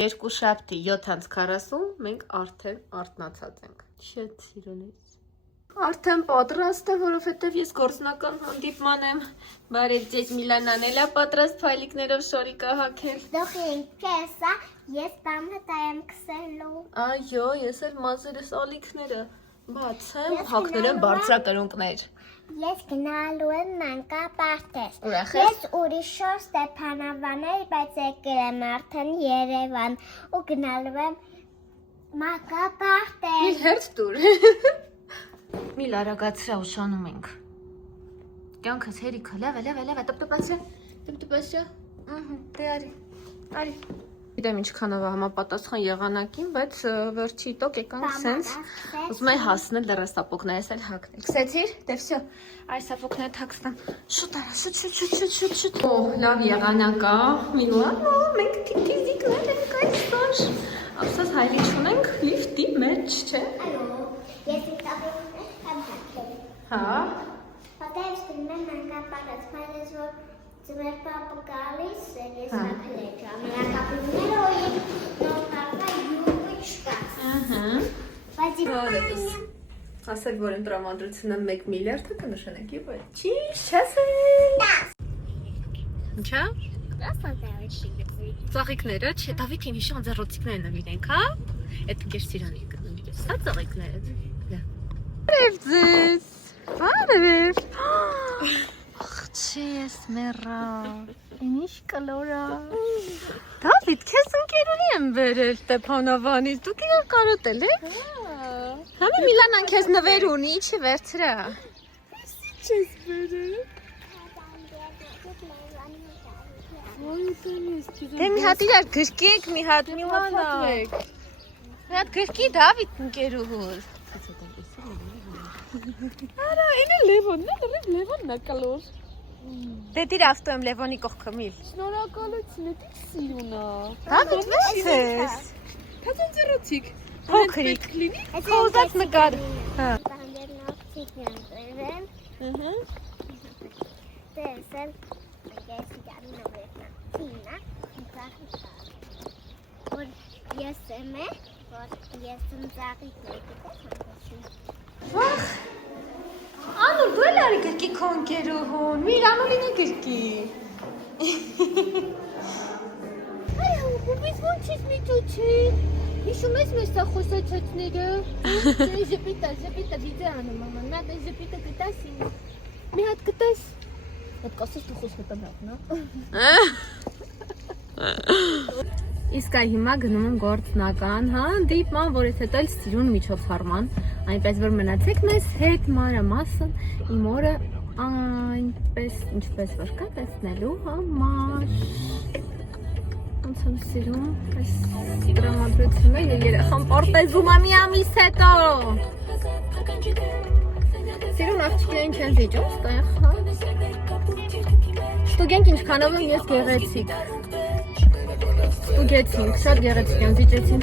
Երկու շաբթի 7:40 մենք արդեն արթնացած ենք։ Շատ սիրունից։ Արդեն պատրաստ է, որովհետև ես գործնական հանդիպման եմ։ Բարև ձեզ, Միլանան էլ է պատրաստ փայլիկներով շորիկա հագել։ Դուք ինչպես է, ես տանը տայեմ քսելու։ Այո, ես էլ մազերս ալիքները բացեմ, հագնել եմ բարձրակրունկներ։ Ես գնալու եմ մանկապարտեզ։ Ուրախ ես։ Ես ուրիշ շոր Ստեփանավաներ, բայց եկել եմ արդեն Երևան ու գնալու եմ մանկապարտեզ։ Մի հերթ տուր։ Մի լարագացրա ուշանում ենք։ Կյանքս հերիքա, լավ է, տպտպացա։ Դե արի։ Գիտեմ ինչքանով է համապատասխան եղանակին, բայց վերջի տոկ եկանք սենց ուզում եմ հասնել լրաստապոկներս էլ հագնել։ Քսեցիր, դե վсё, այս սապոկները թաքստան։ Շուտ արա, շուտ։ Օ, լավ եղանակ է։ Միլանո, մենք տիկիզիկներ ենք այսօր։ Ասած հայլի չունենք լիֆտի մեջ, չէ։ Այո, ես ինտերնետում եմ հակել։ Հա։ Պատահեց գնում եմ մանկապարտեզ, բայց որ ձեր պապը գալիս է, ես հակել եմ։ Մանկապարտեզները ու նոր պապա յուղի չկա։ Բայց Ասել, որ են տրամադրությունը 1 միլիարդ է կնշանակի, բայց ճիշտ չասել։ Ինչա։ Ծաղիկները, չէ, Դավիթին հիշան ձեռոցիկներն են իրենք, հա։ Այդ գեր սիրանի կնվիրես, հա ծաղիկները։ Բարև ձեզ։ Բարև։ Աղջի ես մեռա։ Ինչ կլորա։ Դավիթ, քեզ ընկերուհի եմ վերել Ստեփանավանից, դու կիրը կարոտել եք։ Համի Միլանան քեզ նվեր ունի, չի վերցրա։ Չես վերել։ Դե մի հատ իրար գրկեք, մի հատ Միլանա։ Մի հատ գրկի Դավիթ ընկերուհուր։ Արա, ինը Լևոնն է, Լևոնն է կլոր։ Դե դիր ավտո եմ Լևոնի կողքը միլ։ շնորհակալություն, դիք սիրունա։ Դավիթ ո՞ւր ես։ Քազան ծերոցիկ։ Փոքրիկ։ Խոզած նկար։ Հա։ Տեսել ես եմ Վախ։ Անուր, դու էլ արի գրկի քո ընկերուհուն, միր Անուլինը գրկի։ Այո, բուբիս ոնց ես միտուչի։ Հիշում ես մեր սա խոսացածները։ Ժպիտա վիդեո անում մաման, նա դե ժպիտը գտաս ինձ։ Մի հատ գտաս։ Այդ կասես դու խոսքը տանավ, նա։ Իսկ այ հիմա գնում եմ գործնական, հա, դիպման, որից հետո էլ սիրուն միջոցառման, այնպես որ մնացեք մեզ հետ մանրամասն իմ օրը այնպես ինչպես որ կա տեսնելու համար։ Ոնց եմ սիրում այս տրամադրությունը երեխան պարտեզում է մի ամիս հետո։ Սիրուն աղջիկներին չեն զիջում ստեղ, հա։ Ստուգենք ինչքանով եմ ես գեղեցիկ։ Ստուգեցինք, շատ գեղեցիկ են զիջեցին։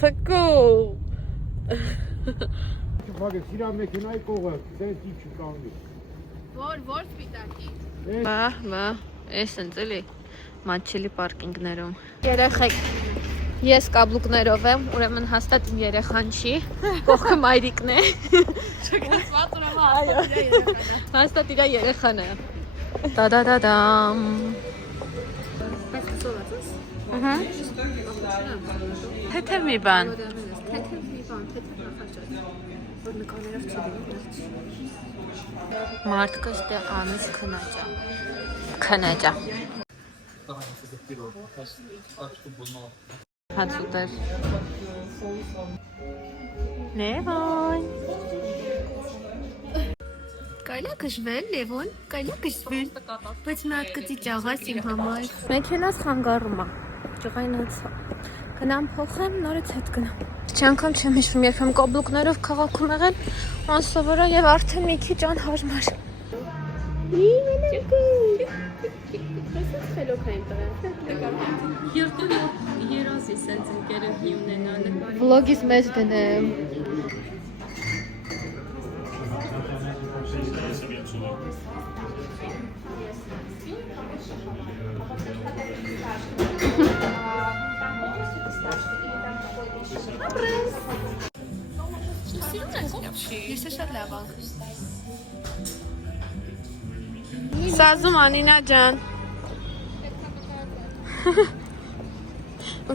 Ցկում։ Բաղը սիրա մեքենայի կողը, դες ինչ կանգնի։ Որ սպիտակի։ Բա, էս ընդ էլի մատչելի պարկինգներում։ Երեխեք, ես կաբլուկներով եմ, ուրեմն հաստատ իմ երեխան չի, կողքը մայրիկն է։ Չգացված ուրեմն Հաստատ իրա երեխան է։ Տադադադամ։ Բայց սովորած ես։ Ահա։ Թեթև մի բան։ Թեթև նախաճաշ։ Որ նկարներով չդիմի։ Մարդկը ստեղ անից քնաճա։ քնեջա։ Հացուտեր։ Լևոն։ Կարելի է քշվել, Լևոն, կարելի է քշվել։ Բայց մի հատ գծի ճաղաս իմ համար։ Մեքենաս խանգարում է։ Ջղայնացա։ Գնամ փոխեմ, նորից հետ գնամ։ Չանգամ չեմ հիշում, երբեմ կոբլուկներով քաղաքում եղել, անսովոր է եւ արդեն մի քիչ անհարմար։ Վլոգից մեջ դնեմ։ Ես շատ լավ ան։ Սազում Անինա ջան։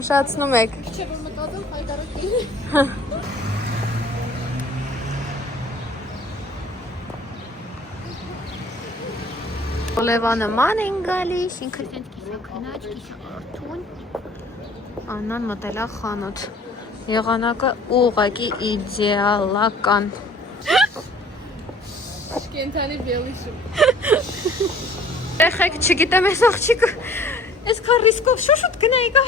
Ուշացնում եք։ Չէ՞ որ մտածում հայտարարի։ Լևանը ման են գալիս, ինքը տենց կիսա քնաչ, կիսա արթուն։ Աննան մտել է խանութ։ Եղանակը ուղղակի իդեալական։ Կենթանի բելիշում։ Երեխեք, չգիտեմ այս աղջիկը, այսքան ռիսկով շուշուտ գնայի գա։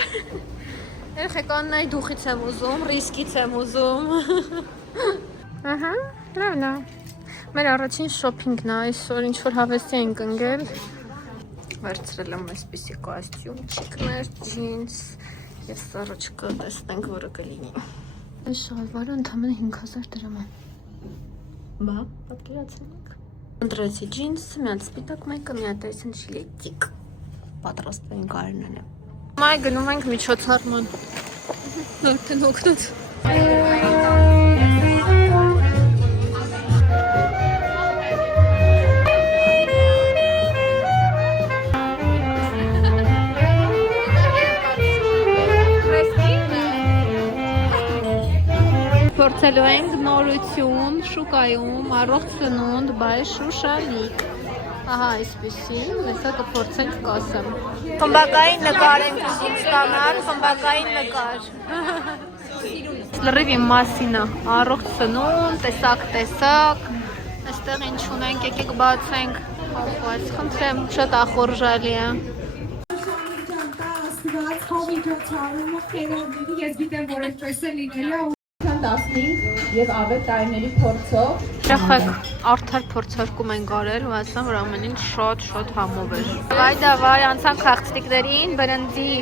Երեխեք, Աննայի դուխից եմ ուզում, ռիսկից եմ ուզում։ Ահա, լավն է։ Մեր առաջին շոփինգն է, այսօր ինչ-որ հավեսի ենք ընկել։ Վերցրել եմ այսպիսի կոստյումчикներ, ջինս եւ սառոճկը, տեսնենք որը կլինի։ Այս շալվարը ընդամենը 5000 դրամ է։ Բա, պատկերացնենք։ Ընտրեցի ջինսը, մի հատ սպիտակ մեկը, մի հատ այսին շիլետիկ։ Պատրաստվենք Արնանը։ Մայ գնում ենք միջոցառման։ Արդեն օգնոց։ Փորձելու ենք նորություն շուկայում, առողջ սնունդ, բայ շուշալիկ։ Ահա այսպեսի, հեսա կփորձենք կասեմ։ Խմբակային նկար ենք ուզում ստանալ, խմբակային նկար։ Լրիվ իմ մասին է, առողջ սնունդ, տեսակ, այստեղ ինչ ունենք, եկեք բացենք, այս խնդրեմ, շատ ախորժալի է։ Ես գիտեմ, որ այդպես է լինելը 15 եւ ավետ տարիների փորձով Երեխեք, արդար փորձարկում են կարել ու ասեմ, որ ամեն ինչ շատ համով էր։ Վայ, անցանք խաղցիկներին, բրնդի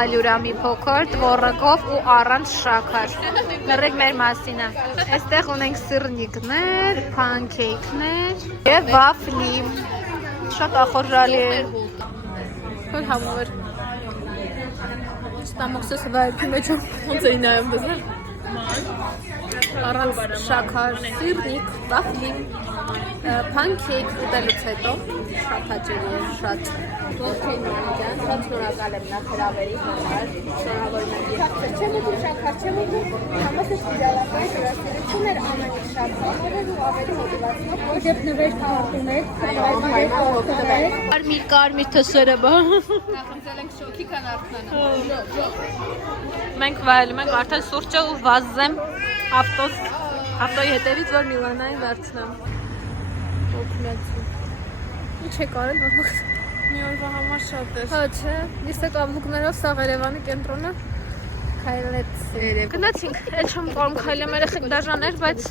ալյուրա մի փոքր, տվոռակով ու առանց շաքար։ Լրիվ մեր մասինը։ Այստեղ ունենք սիրնիկներ, փանքեյքներ եւ վաֆլի։ Շատ ախորժալի է։ Որ համով էր։ Ստամոքսս վայրքի մեջ ոնց էի նայում դες։ Առանց շաքար, սիրնիկ, վաֆլի, փանքեյք ուտելուց հետո շատ հաճելի է, շատ։ ողջույն ջան, շատ շնորհակալ եմ նախհրավերի համար։ Շնորհավորում եմ։ Չեմ ուտում շաքար, չեմ ուտում։ Համասը սպիտակային հրաշքություն էր ամեն ինչ շատ համարել ու ավելի մոտիվացնող, որ դեպ նվեր քաղաքում եք, Կարմիր թշերը բա։ Նախընտրել ենք շոքի կան արթնանը։ Մենք վայելում ենք արդեն սուրճը ու վազեմ ավտոյի հետևից, որ Միլանային վերցնեմ։ Օգնեցի։ Ինչ է կարել, որ մի օրվա համար շատ է։ Հա, չէ, ես եք ավլուկներով սաղ Երևանի կենտրոնը քայլեցի։ Գնացինք, էլ չեմ կարում քայլեմ, երեխեք դաժաներ, բայց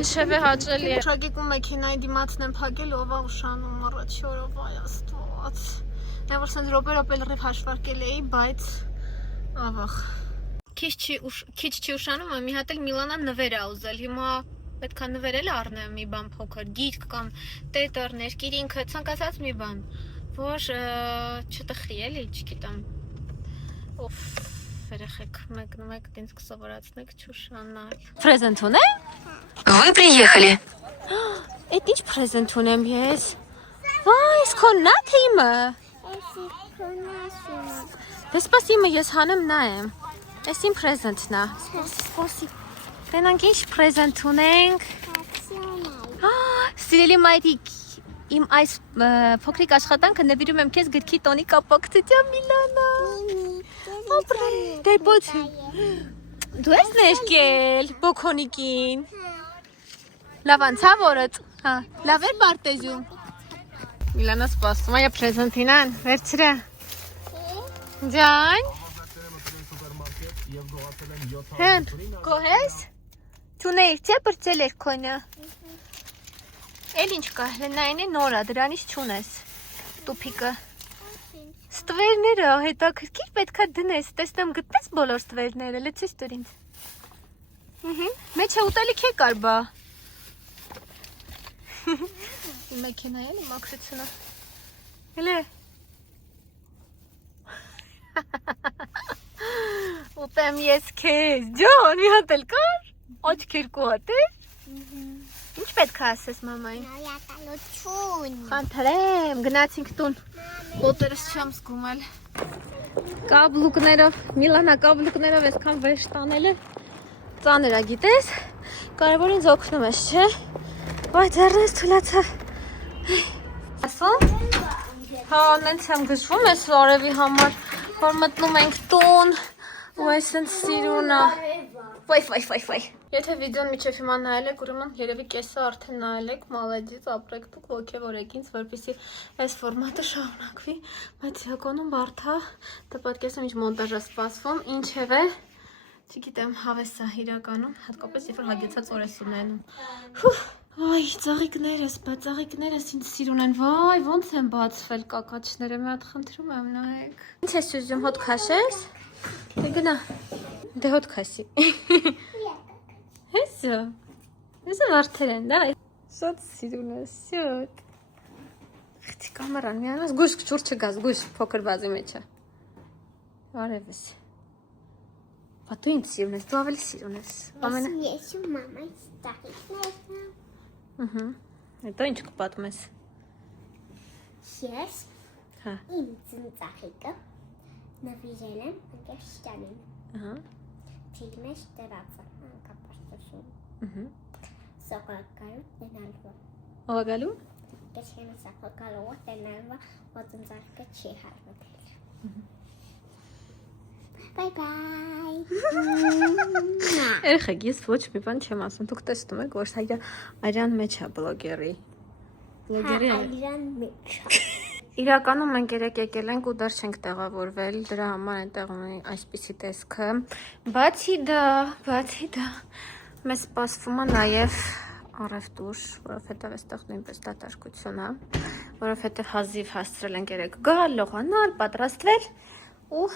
ինչևէ հաճելի է։ Շագիկում մեքենայի դիմացն եմ փակել, ով է ուշանում առաջի օրով, այ Աստված։ Նա որ սենց րոպե լրիվ հաշվարկել էի, բայց ավաղ։ Քիչ չի ուշանում, մի հատ էլ Միլանան նվեր է ուզել, հիմա պետքա նվերել առնեմ մի բան փոքր, գիրք կամ տետր, ներկիրինքը, ցանկացած մի բան, որ չտխի էլի, չգիտեմ։ Օֆ, երեխեք, մեկ դինց կսովորացնեք չուշանալ։ Պրեզենտ ունե՞մ։ Вы приехали։ Էդ ինչ պրեզենտ ունեմ ես։ Վայ, ես քոննա թե իմը։ Դե սպասիմը ես հանեմ նայեմ։ Այս իմ պրեզենտն է։ Սպասի։ Գնանք ինչ պրեզենտ ունենք։ Սիրելի մայրիկ, Իմ այս փոքրիկ աշխատանքը նվիրում եմ քեզ գրքի տոնի կապակցությամբ Միլանա։ Ապրե, դե բոց։ Դու ես ներկել բոքոնիկին։ Լավ անցավ օրդ։ Հա, լավ էր պարտեզում։ Միլանա սպասում է պրեզենտինան, վերցրա։ Ջան։ Հեն, գոհես։ Չունեիր, չէ՞ բրծել էր քոնը։ Էլ ինչ կա, լնային է նորա, դրանից չունես, տուպիկը։ Ստվերները հետաքրքիր պետքա դնես, տեսնեմ գտնես բոլոր ստվերները, լեցես տուր ինձ։ Մեջը ուտելիք է կար բա։ Իմ մեքենայ էլ իմ ակրությունը։ Հելե։ Ուտեմ ես քեզ, ջան, մի հատ էլ կար, աչքեր կու հատ է։ Ինչ պետք է ասես մամային։ Նորյակալություն։ Խնդրեմ, գնացինք տուն։ Ոտերս չեմ զգում էլ։ Կաբլուկներով, Միլանա կաբլուկներով այսքան վեշ տանելը ծանր է, գիտես։ Կարևոր ինձ օգնում ես, չէ։ Վայ, ձեռնես թուլացավ։ Ասում։ Հա, նենց եմ գժվում ես արևի համար, որ մտնում ենք տուն, ու այսենց սիրուն է։ Վայ։ Եթե վիդեոն միջև հիմա նայել եք, ուրեմն երևի կեսը արդեն նայել եք, մալեդից ապրեք դուք ոգևորեք ինձ, որպեսզի այս ֆորմատը շարունակվի, բայց իրականում բարդ է, դա պատկերացնում ինչ մոնտաժ է սպասվում, ինչևէ, չգիտեմ, հավես է իրականում, հատկապես երբ որ հագեցած օրես ունենում։ Այ, ծաղիկներս ինձ սիրուն են, վայ, ոնց են բացվել կակաչները, մի հատ խնդրում եմ նայեք։ Ինչ ես ուզում, հոտ քաշես։ Դե գնա։ Դե հոտ քաշի։ Հեսո։ Հեսո վարդեր են, դա։ Շատ սիրուն է, շատ։ Խիչ կամերան, միանաս գուշ ջուր չգաս, գուշ փոքր բազի մեջ է։ Արևս։ Բա դու ինձ սիրուն ես, դու ավելի սիրուն ես։ Ես ու մամայից ծաղիկներն եմ։ Հետո ինչ կպատում ես։ Ես Հա։ իմ ծնծաղիկը նվիրել եմ ընկերստանին։ Թիլ մեջ դրածը, անկապարտություն։ Սոկակալու տնալվա։ Ո՞վ է գալու։ Կեսկենը սոկակալու տնալվա, որ ծնծաղիկը չի հարվածել։ Bye-bye։ Երեխեք, ես ոչ մի բան չեմ ասում, դուք տեսնում եք, որ սա արյան մեջ է բլոգերի։ Բլոգերի Այրան մեջ։ Իրականում մենք երեք եկել ենք ու դեռ չենք տեղավորվել, դրա համար այնտեղ ունի այսպիսի տեսքը։ Բացի դա, մեզ սպասվում է նաև առևտուր, որովհետև այստեղ նույնպես դատարկություն է, որովհետև հազիվ հասցրել ենք երեք գալ, լողանալ, պատրաստվել ու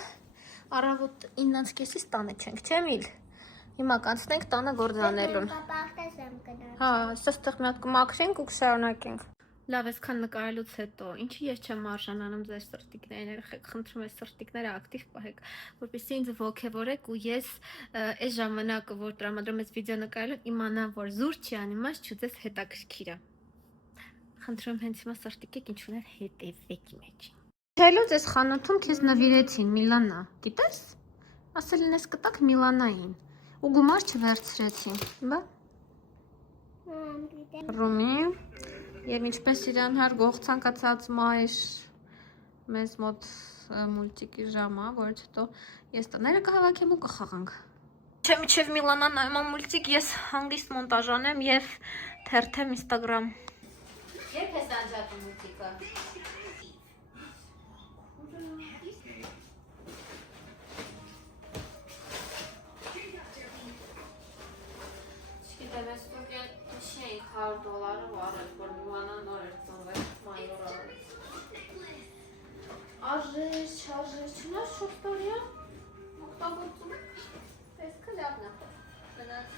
առավոտ 9:30-ից տանը չենք, չէ՞ Միլ։ Հիմա կանցնենք տանը գործանելուն։ Պապարտես եմ գնալ։ Հա, այստեղ մի հատ կմաքրենք ու կշարունակենք։ Լավ, այսքան նկարելուց հետո, ինչի ես չեմ արժանանում ձեր սրտիկներին, երեխեք, խնդրում եմ սրտիկները ակտիվ պահեք, որպեսզի ինձ ոգևորեք ու ես այս ժամանակը, որ տրամադրում ես վիդեո նկարելուն, իմանամ, որ զուր չի անիմաց չուզես հետաքրքիր է։ Խնդրում եմ հենց հիմա սրտիկեք ինչ ուներ հետևեք մեջ։ Չելուց այս խանութում քեզ նվիրեցին Միլանա, գիտես։ Ասել են ես կտակ Միլանային ու գումար չվերցրեցին, բա։ Ռումի Եվ ինչպես իրան հարգող ցանկացած մայր մեզ մոտ մուլտիկի ժամը, որից հետո ես տները կհավաքեմ ու կխաղանք։ Չէ, միջև Միլանան նայում մուլտիկ, ես հանգիստ մոնտաժ անեմ եւ թերթեմ Instagram։ Երբ ես անջատում մուլտիկը։ Չգիտեմ, ես տուգեն չի ենք $100 վարել, որ Միլանան նոր էր ծնվել, մայոր արեց։ Արժեր, չարժեր, չնար շուտ տարիա, մուղտագործում եք, տեսքը լավն է գնաց։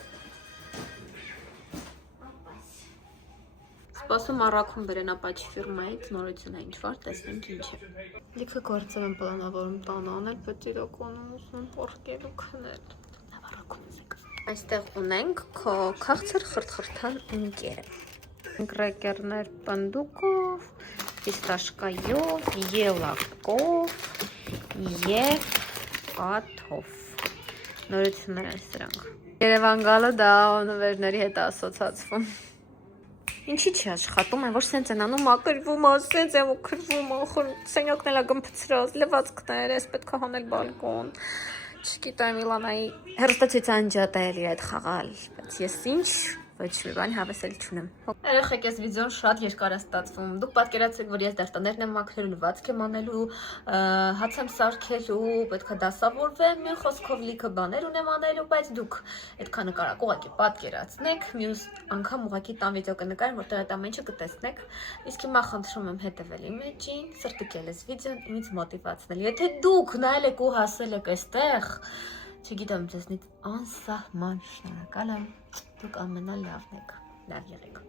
Սպասում առաքում բրենապաչ ֆիրմայից նորություն է ինչ-որ, տեսնենք ինչ է։ Լիքը գործով եմ պլանավորում տան անել, բայց իրականում ուզում պորկել ու քնել։ Լավ առաքում եք։ Այստեղ ունենք քո քաղցր խրթխրթան ընկերը։ Կրեկերներ պնդուկով, ֆիստաշկայով, ելակով և աթով։ Նորություններ են սրանք։ Երևան գալը դա նվերների հետ ասոցացվում։ Ինչի՞ չի աշխատում, որ սենց են անում, ակրվում, սենց եմ ու քրվում, ախր սենյակն էլա գմփցրած, լվացքներ, էս պետք է հանել բալկոն։ Չգիտեմ, Իլանայի հերոստացիցանջատը էլի այդ խաղալ, բայց ես ինչ ոչ մի բան հավեսել չունեմ։ Երեխեք, այս վիդեոն շատ երկար է ստացվում։ Դուք պատկերացրեք, որ ես դաշտաներն եմ մաքրելու, լվացք եմ անելու, հաց եմ սարքելու, պետք է դասավորվեմ, մի խոսքով լիքը բաներ ունեմ անելու, բայց դուք այդքանը կարակ ուղղակի պատկերացնեք, մյուս անգամ ուղղակի տան վիդեո կնկարեմ, որտեղ այդ ամեն ինչը կտեսնեք։ Իսկ հիմա խնդրում եմ հետևել իմ էջին, սրտիկել այս վիդեոն, ինձ մոտիվացնել։ Եթե դուք նայել եք ու հասել եք այստեղ, չգիտեմ, ձեզնից անսահման շնորհակալ եմ։ Դուք ամենալավն եք, լավ եղեք։